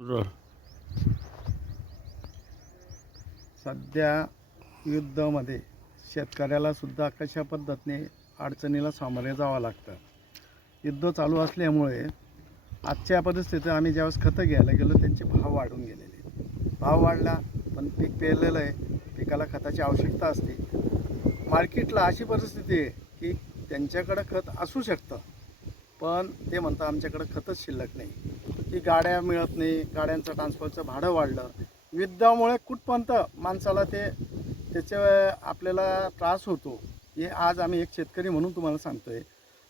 बरोबर. सध्या युद्धामध्ये शेतकऱ्याला सुद्धा कशा पद्धतीने अडचणीला सामोरे जावं लागतं. युद्ध चालू असल्यामुळे आजच्या परिस्थितीत आम्ही ज्यावेळेस खतं घ्यायला गेलो त्यांचे भाव वाढून गेलेले. भाव वाढला, पण पीक पेरलेलं आहे, पिकाला खताची आवश्यकता असते. मार्केटला अशी परिस्थिती आहे की त्यांच्याकडं खत असू शकतं, पण ते म्हणतात आमच्याकडं खतच शिल्लक नाही. की गाड्या मिळत नाही, गाड्यांचं ट्रान्सफरचं भाडं वाढलं. युद्धामुळे कुठपर्यंत माणसाला त्याचे आपल्याला त्रास होतो हे आज आम्ही एक शेतकरी म्हणून तुम्हाला सांगतोय.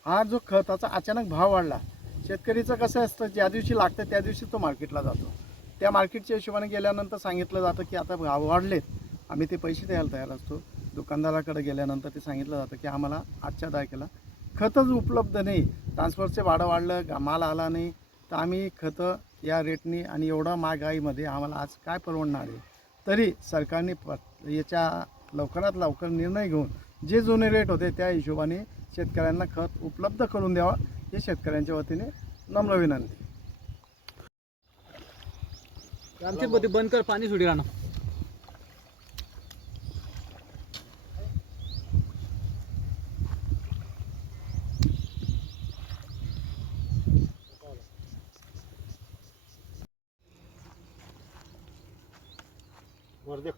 हा जो खताचा अचानक भाव वाढला, शेतकरीचं कसं असतं, ज्या दिवशी लागतं त्या दिवशी तो मार्केटला जातो. त्या मार्केटच्या हिशोबाने गेल्यानंतर सांगितलं जातं की आता भाव वाढलेत, आम्ही ते पैसे द्यायला तयार असतो. दुकानदाराकडे गेल्यानंतर ते सांगितलं जातं की आम्हाला आजच्या तारखेला खतच उपलब्ध नाही, ट्रान्सफरचे भाडं वाढलं, माल आला नाही, तर आम्ही खतं या रेटनी आणि एवढा महागाईमध्ये आम्हाला आज काय परवडणार आहे. तरी सरकारने याच्या लवकरात लवकर निर्णय घेऊन जे जुने रेट होते त्या हिशोबाने शेतकऱ्यांना खत उपलब्ध करून द्यावा, हे शेतकऱ्यांच्या वतीने नम्र विनंती. आमची मध्ये बंद कर, पाणी सुटी राहणार. वर्धे